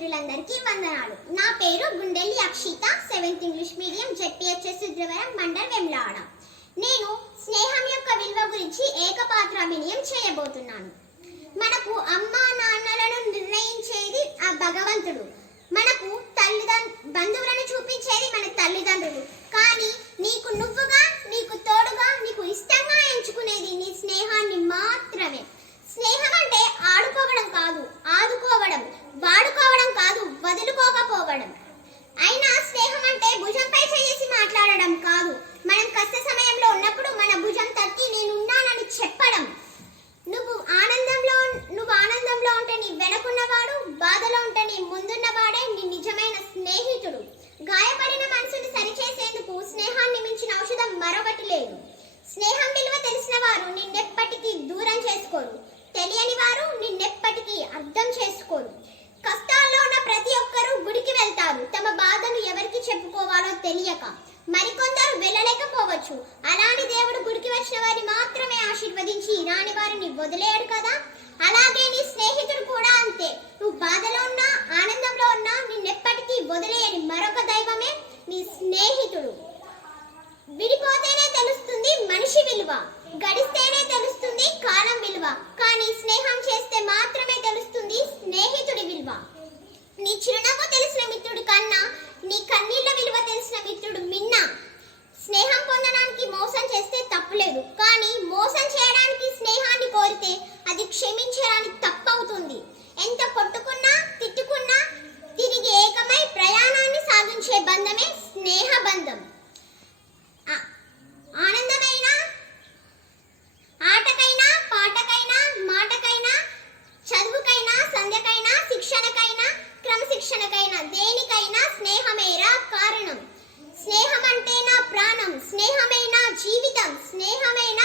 మిత్రులందరికీ వందనాలు. నా పేరు Gundelli Akshitha seventh English medium ZPHS Rudravaram mandal Vemlada నేను స్నేహం యొక్క విలువ గురించి ఏకపాత్రాభినయం చేయబోతున్నాను. మనకు అమ్మ ముందున్నవాడే నీ నిజమైన స్నేహితుడు. గాయపడిన మనసుని సరిచేసేందుకు స్నేహాన్ని మించిన ఔషధం మరొకటి లేదు. స్నేహం విలువ తెలిసిన వారు నిన్నెప్పటికీ దూరం చేసుకోరు. తెలియని వారు నిన్నెప్పటికీ అర్థం చేసుకోరు. కష్టాల్లో ఉన్న ప్రతి ఒక్కరూ గుడికి వెళ్తారు. తమ బాధను ఎవరికి చెప్పుకోవాలో తెలియక. మరికొందరు వెళ్ళలేకపోవచ్చు. అలాని దేవుడు గుడికి వచ్చిన వారిని మాత్రమే ఆశీర్వదించి రాని వారిని వదిలేయడు కదా? అలాగే నీ స్నేహితుడు కూడా అంతే. నువ్వు బాధలో ఉన్నా ఆనందంలో ఉన్నా నిన్నెప్పటికీ వదిలేయని మరొక దైవమే నీ స్నేహితుడు. విడిపోతేనే తెలుస్తుంది మనిషి విలువ గడిస్తేనే తెలుస్తుంది కాలం విలువ కానీ స్నేహం చేస్తే మాత్రమే తెలుస్తుంది స్నేహితుడి విలువ. నీ చిరునవ్వు తెలిసిన మిత్రుడు కన్నా నీ కన్నీళ్ళ విలువ తెలిసిన మిత్రుడు మిన్న. స్నేహం పొందిన అవుతుంది. ఎంత కొట్టుకున్నా తిట్టుకున్నా తిరిగి ఏకమై ప్రయాణాన్ని సాగించే బంధమే స్నేహ బంధం ఆనందమైన ఆటకైనా పాటకైనా మాటకైనా చదువుకైనా సంధ్యకైనా శిక్షణకైనా క్రమశిక్షణకైనా దేనికైనా స్నేహమేరా కారణం. స్నేహం అంటే నా ప్రాణం స్నేహమైన జీవితం స్నేహమైన